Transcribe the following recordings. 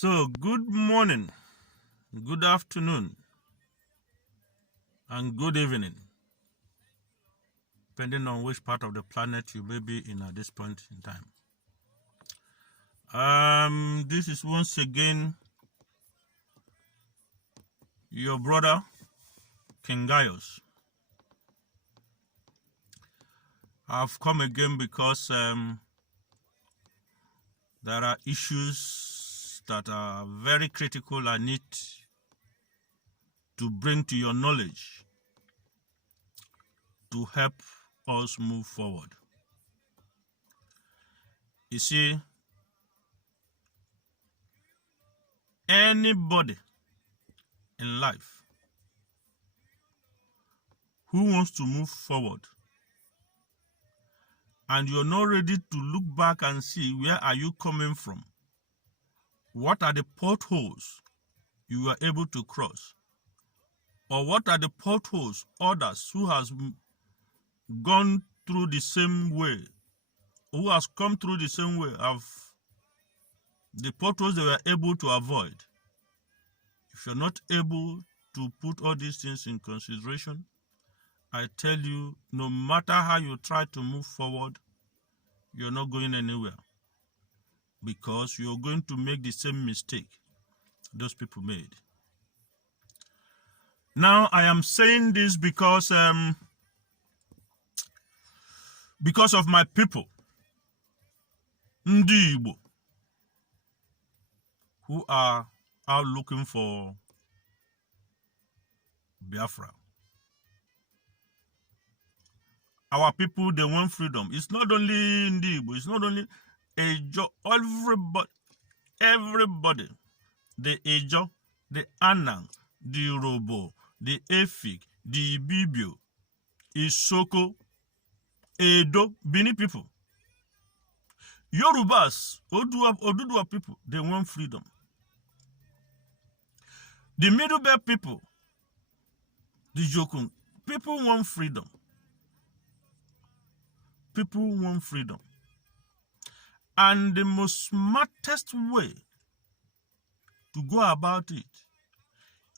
So, good morning, good afternoon, and good evening, depending on which part of the planet you may be in at this point in time. This is once again your brother, King Gaius. I've come again because there are issues that are very critical I need to bring to your knowledge to help us move forward. You see, anybody in life who wants to move forward and you're not ready to look back and see where are you coming from, what are the potholes you were able to cross, or what are the potholes others who has gone through the same way, who has come through the same way, of the potholes they were able to avoid. If you're not able to put all these things in consideration, I tell you, no matter how you try to move forward, you're not going anywhere, because you're going to make the same mistake those people made. Now, I am saying this because of my people, Ndi Igbo, who are out looking for Biafra. Our people, they want freedom. It's not only Ndi Igbo, it's not only Ejo, everybody, the Ejo, the Anang, the Robo, the Efik, the Ibibio, Isoko, Edo, Bini people, Yorubas, Oduduwa people, they want freedom. The Middle Belt people, the Jokun, people want freedom. People want freedom. And the most smartest way to go about it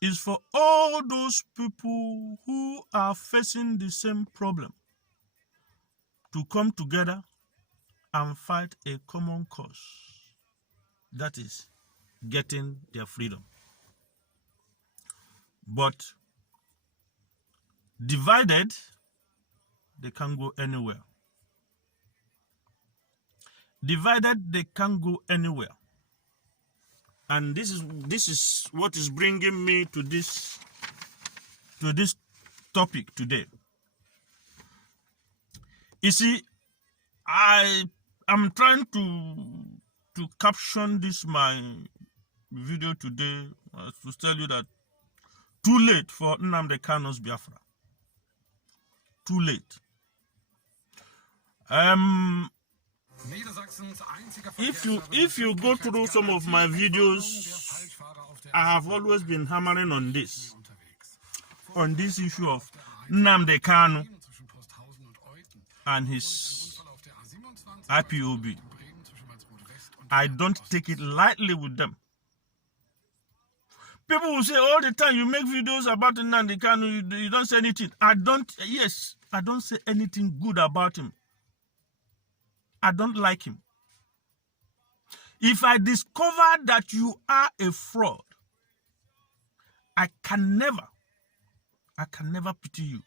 is for all those people who are facing the same problem to come together and fight a common cause. That is getting their freedom. But divided, they can't go anywhere. Divided, they can't go anywhere. And this is what is bringing me to this topic today. You see, I am trying to caption this my video today to tell you that too late for Nnamdi Kanu's Biafra. Too late. If you go through some of my videos, I have always been hammering on this issue of Nnamdi Kanu and his IPOB. I don't take it lightly with them. People will say all the time, you make videos about Nnamdi Kanu, you don't say anything. I don't say anything good about him. I don't like him. If I discover that you are a fraud, I can never pity you.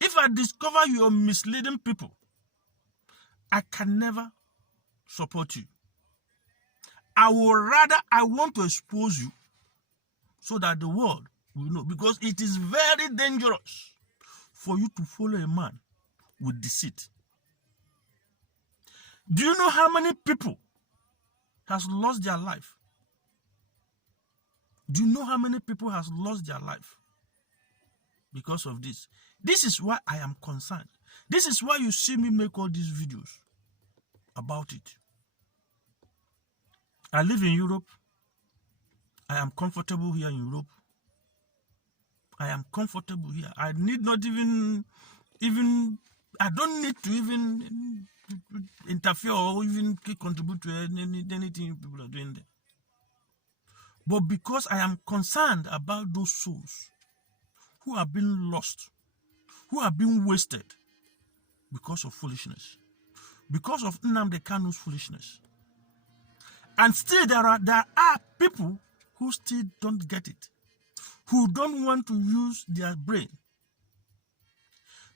If I discover you are misleading people, I can never support you. I want to expose you so that the world will know, because it is very dangerous for you to follow a man with deceit. Do you know how many people has lost their life? Do you know how many people has lost their life because of this? This is why I am concerned. This is why you see me make all these videos about it. I live in Europe. I am comfortable here in Europe. I am comfortable here. I need not even I don't need to even interfere or even contribute to anything people are doing there. but because I am concerned about those souls who have been lost, who have been wasted because of foolishness, because of Nnamdi Kanu's foolishness. And still there are people who still don't get it, who don't want to use their brain.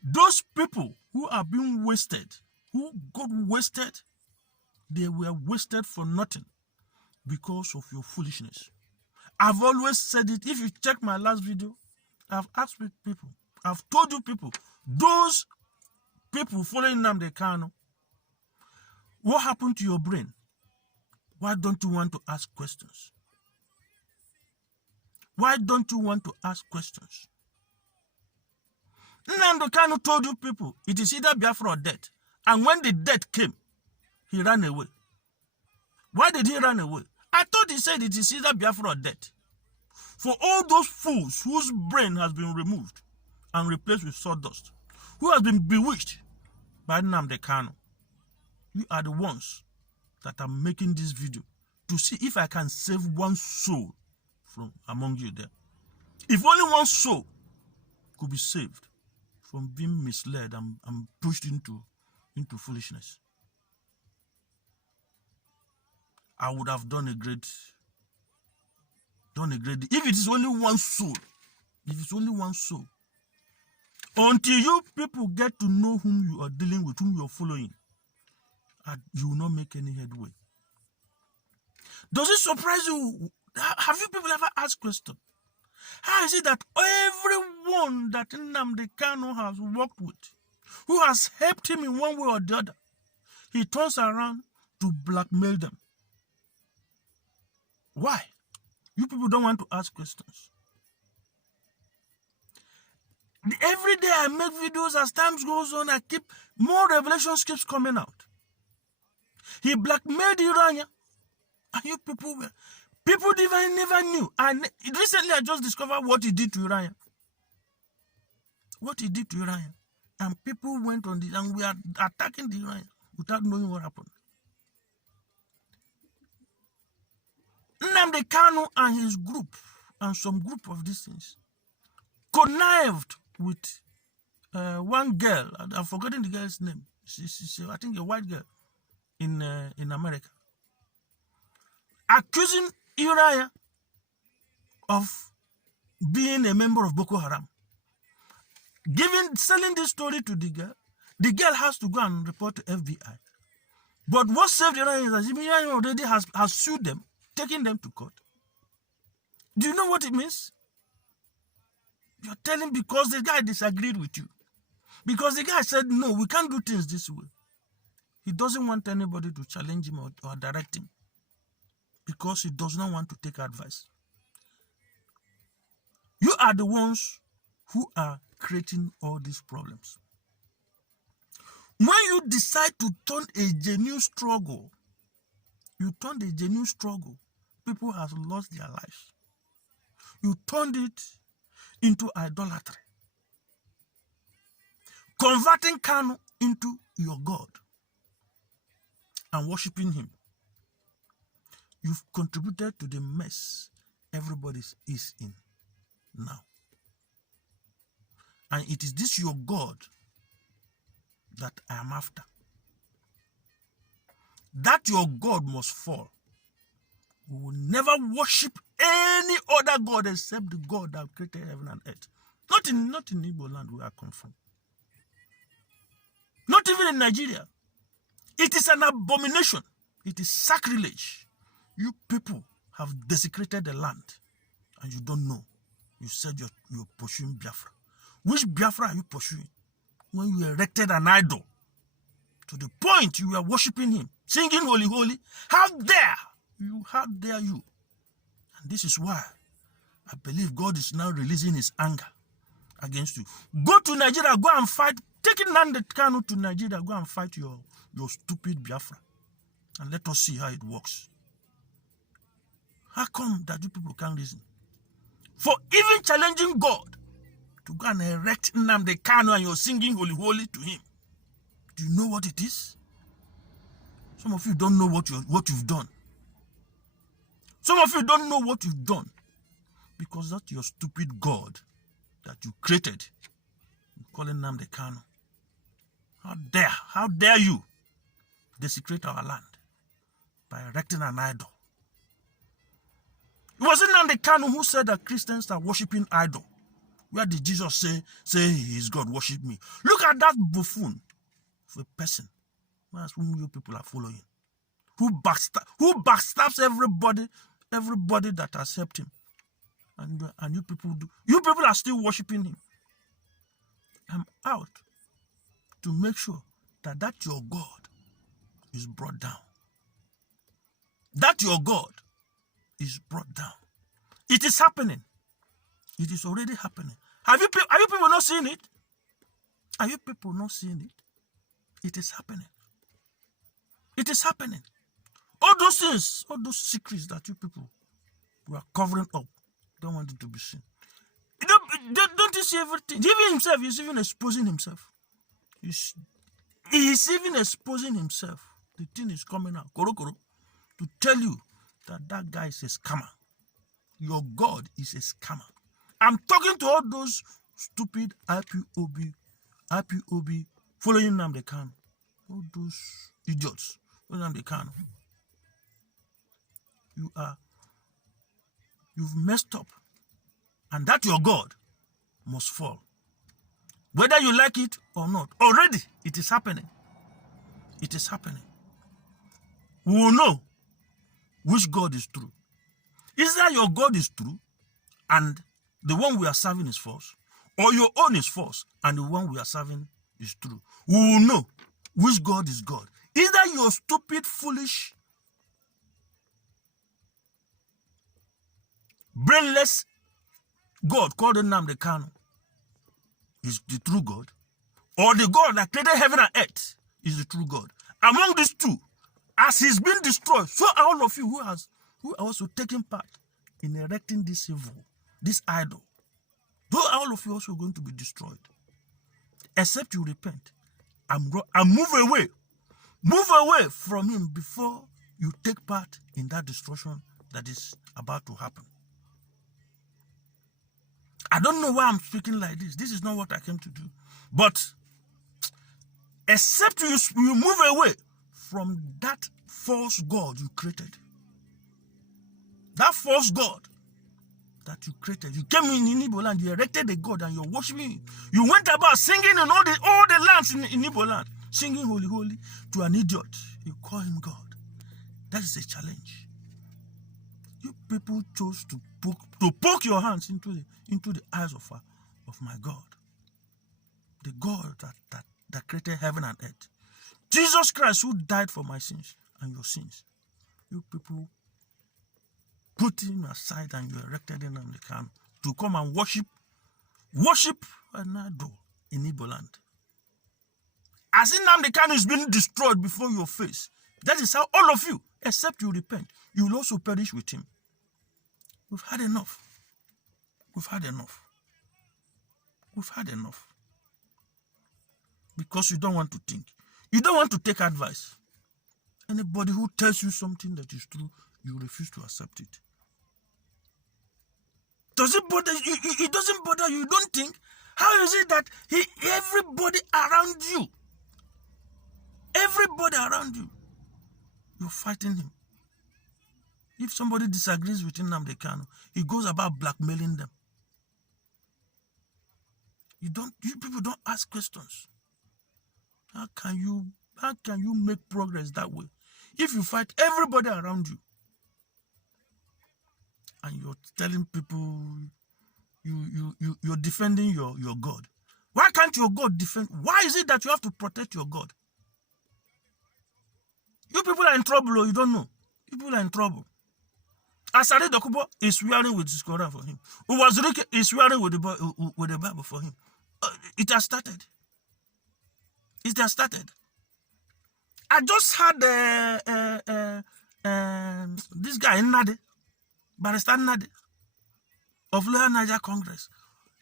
Those people who are being wasted, who got wasted, they were wasted for nothing because of your foolishness. I've always said it. If you check my last video, I've asked people, I've told you people, those people following Nnamdi Kanu, what happened to your brain? Why don't you want to ask questions? Why don't you want to ask questions? Nnamdi Kanu told you people, it is either Biafra or death. And when the death came, he ran away. Why did he run away? I thought he said it is either Biafra or death. For all those fools whose brain has been removed and replaced with sawdust, who has been bewitched by Nnamdi Kanu, you are the ones that are making this video to see if I can save one soul from among you there. If only one soul could be saved from being misled and pushed into foolishness, I would have done a great if it is only one soul. If it's only one soul. Until you people get to know whom you are dealing with, whom you are following, you will not make any headway. Does it surprise you? Have you people ever asked question? How is it that everyone that Nnamdi Kanu has worked with, who has helped him in one way or the other, he turns around to blackmail them? Why? You people don't want to ask questions. Every day I make videos, as time goes on, more revelations keeps coming out. He blackmailed Irania, and you people never knew. And recently I just discovered what he did to Irania. What he did to Irania. And people went on this, and we are attacking the Irania without knowing what happened. Nnamdi Kanu and his group, and some group of these things, connived with one girl. I'm forgetting the girl's name. She's I think a white girl in America, accusing Uriah of being a member of Boko Haram. Selling this story to the girl. The girl has to go and report to FBI. But what saved Uriah is that Uriah already has sued them, taking them to court. Do you know what it means? You're telling because the guy disagreed with you. Because the guy said, no, we can't do things this way. He doesn't want anybody to challenge him or direct him. Because he does not want to take advice. You are the ones who are creating all these problems. When you decide to turn a genuine struggle, people have lost their lives. You turned it into idolatry. Converting Kanu into your God and worshiping him. You've contributed to the mess everybody is in now. And it is this your God that I am after. That your God must fall. We will never worship any other God except the God that created heaven and earth. Not in Igbo land where I come from. Not even in Nigeria. It is an abomination. It is sacrilege. You people have desecrated the land and you don't know. You said you're pursuing Biafra. Which Biafra are you pursuing? When you erected an idol to the point you were worshiping him, singing holy, holy. How dare you? How dare you? And this is why I believe God is now releasing his anger against you. Go to Nigeria, go and fight. Take Nnamdi Kanu to Nigeria, go and fight your stupid Biafra. And let us see how it works. How come that you people can't reason? For even challenging God to go and erect Nnamdi Kanu and you're singing holy, holy to him. Do you know what it is? Some of you don't know what you've done. Some of you don't know what you've done because that's your stupid God that you created. You call him Nnamdi Kanu. How dare you desecrate our land by erecting an idol? It wasn't Nnamdi Kanu who said that Christians are worshiping idol. Where did Jesus say he is God, worship me? Look at that buffoon of a person whom you people are following. Who backstabs everybody that has helped him. And you people are still worshiping him. I'm out to make sure that your God is brought down. That your God is brought down. It is happening. It is already happening. Are you people not seeing it? Are you people not seeing it? It is happening. It is happening. All those things, all those secrets that you people were covering up, don't want it to be seen. Don't you see everything? Even himself, he's even exposing himself. He's even exposing himself. The thing is coming out, to tell you that guy is a scammer. Your God is a scammer. I'm talking to all those stupid IPOB following Nnamdi Kanu. All those idiots following Nnamdi Kanu. You've messed up. And that your God must fall. Whether you like it or not. Already, it is happening. It is happening. We will know which God is true. Is that your God is true and the one we are serving is false? Or your own is false and the one we are serving is true? We will know which God is God. Is that your stupid, foolish, brainless God called Nnamdi Kanu is the true God? Or the God that created heaven and earth is the true God? Among these two, as he's been destroyed, so are all of you who are also taking part in erecting this evil, this idol. Though all of you also going to be destroyed. Except you repent and move away. Move away from him before you take part in that destruction that is about to happen. I don't know why I'm speaking like this. This is not what I came to do. But except you move away from that false God you created. That false God that you created. You came in Igbo land, you erected a God and you're worshiping him. You went about singing in all the lands in Igbo land, singing holy, holy to an idiot. You call him God. That is a challenge. You people chose to poke your hands into the eyes of my God. The God that created heaven and earth. Jesus Christ who died for my sins and your sins. You people put him aside and you erected him on the Kanu to come and worship an idol in Igbo land. As Nnamdi Kanu is being destroyed before your face, that is how all of you, except you repent, you will also perish with him. We've had enough. We've had enough. We've had enough. Because you don't want to think. You don't want to take advice. Anybody who tells you something that is true, you refuse to accept it. Does it bother you? It doesn't bother you. You don't think. How is it that everybody around you, you're fighting him? If somebody disagrees with Nnamdi Kanu, he goes about blackmailing them. You people don't ask questions. How can you make progress that way? If you fight everybody around you, and you're telling people you're defending your God. Why can't your God defend? Why is it that you have to protect your God? You people are in trouble, or you don't know. People are in trouble. Asari Dokubo is swearing with his Quran for him. Uwazurike is swearing with the Bible for him. It has started. It has started. I just had this guy Nnadi, Barrister Nnadi of Lower Niger Congress.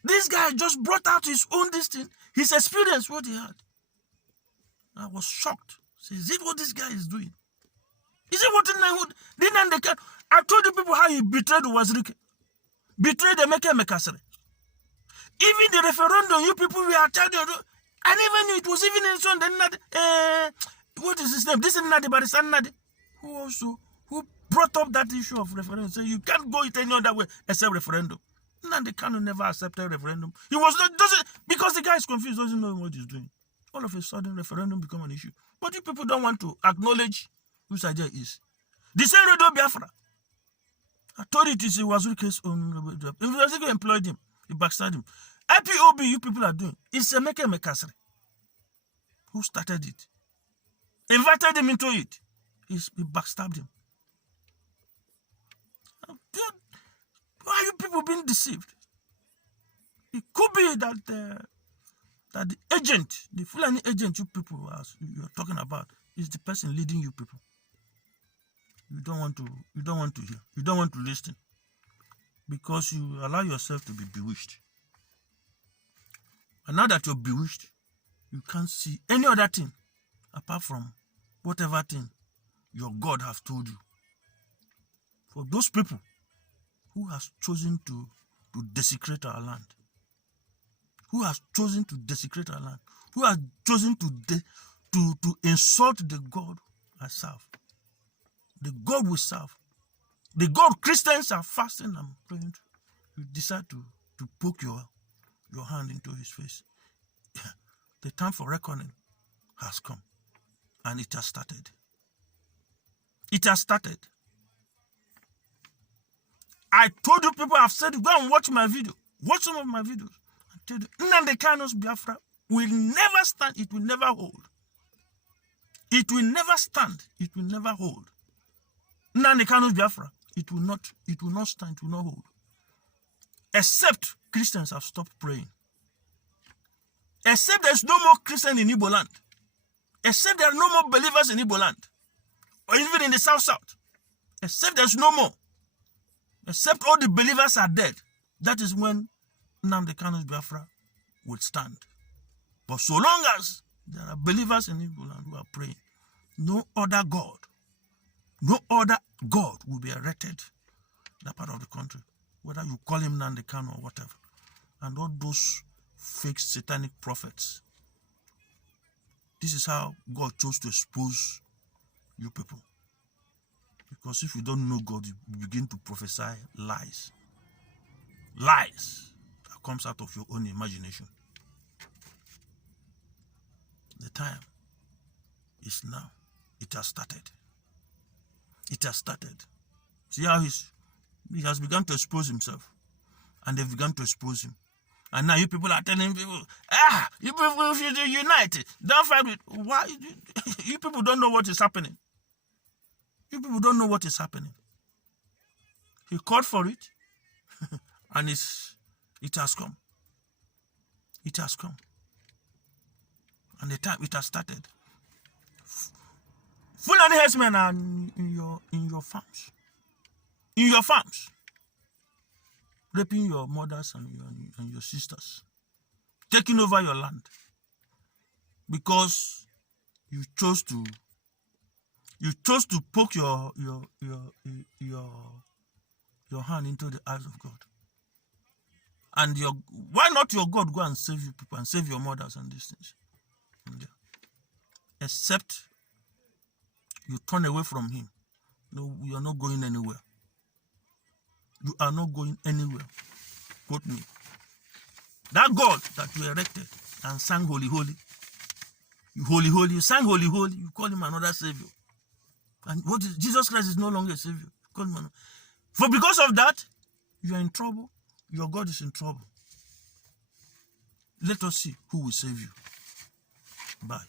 This guy just brought out his own his experience, what he had. I was shocked. So is it what this guy is doing? Is it what Nnamdi Kanu? I told you people how he betrayed Wazirike, betrayed Emeka Mekasere. Even the referendum, you people were telling you, I never knew it was even in Sunday. What is his name? This is Nadi Barisan Nadi, who brought up that issue of referendum. So you can't go it any other way except referendum. Nnamdi Kanu never accepted referendum. He was not, because the guy is confused, doesn't know what he's doing. All of a sudden, referendum become an issue. But you people don't want to acknowledge whose idea is. The same Radio Biafra. I told it is Wazirike's own job. If Wazirike employed him, he backstabbed him. IPOB, you people are doing, it's Emeka Mekasere who started it. Invited him into it. He backstabbed him. Why are you people being deceived? It could be that that the agent, the Fulani agent you people you're talking about, is the person leading you people. You don't want to hear. You don't want to listen. Because you allow yourself to be bewitched. And now that you're bewitched, you can't see any other thing apart from whatever thing your God has told you. For those people who has chosen to desecrate our land, who has chosen to desecrate our land, who has chosen to insult the God I serve, the God we serve, the God Christians are fasting and praying, you decide to poke your hand into his face. The time for reckoning has come, and it has started. It has started. I told you people, I've said, go and watch my video. Watch some of my videos. I tell you, Nnamdi Kanu's Biafra will never stand. It will never hold. It will never stand. It will never hold. Nnamdi Kanu's Biafra, it will not stand. It will not hold. Except Christians have stopped praying. Except there's no more Christians in Igbo land. Except there are no more believers in Igbo land. Or even in the South. Except there's no more. Except all the believers are dead. That is when Nnamdi Kanu's Biafra will stand. But so long as there are believers in Igbo land who are praying, no other God will be erected in that part of the country. Whether you call him Nnamdi Kanu or whatever. And all those fake satanic prophets. This is how God chose to expose you people. Because if you don't know God, you begin to prophesy lies. Lies that comes out of your own imagination. The time is now. It has started. It has started. See how he has begun to expose himself. And they've begun to expose him. And now you people are telling people, you people should unite. Don't fight with. Why? You people don't know what is happening. You people don't know what is happening. He called for it, and it has come. It has come. And the time it has started. Fulani herdsmen are in your farms. In your farms. Raping your mothers and your sisters. Taking over your land. Because you chose to poke your hand into the eyes of God. And why not your God go and save you people and save your mothers and these things? Except you turn away from him. No, you are not going anywhere. You are not going anywhere. Quote me. That God that you erected and sang holy, holy. You holy, holy. You sang holy, holy. You call him another savior. And Jesus Christ is no longer a savior. Call him for because of that, you are in trouble. Your God is in trouble. Let us see who will save you. Bye.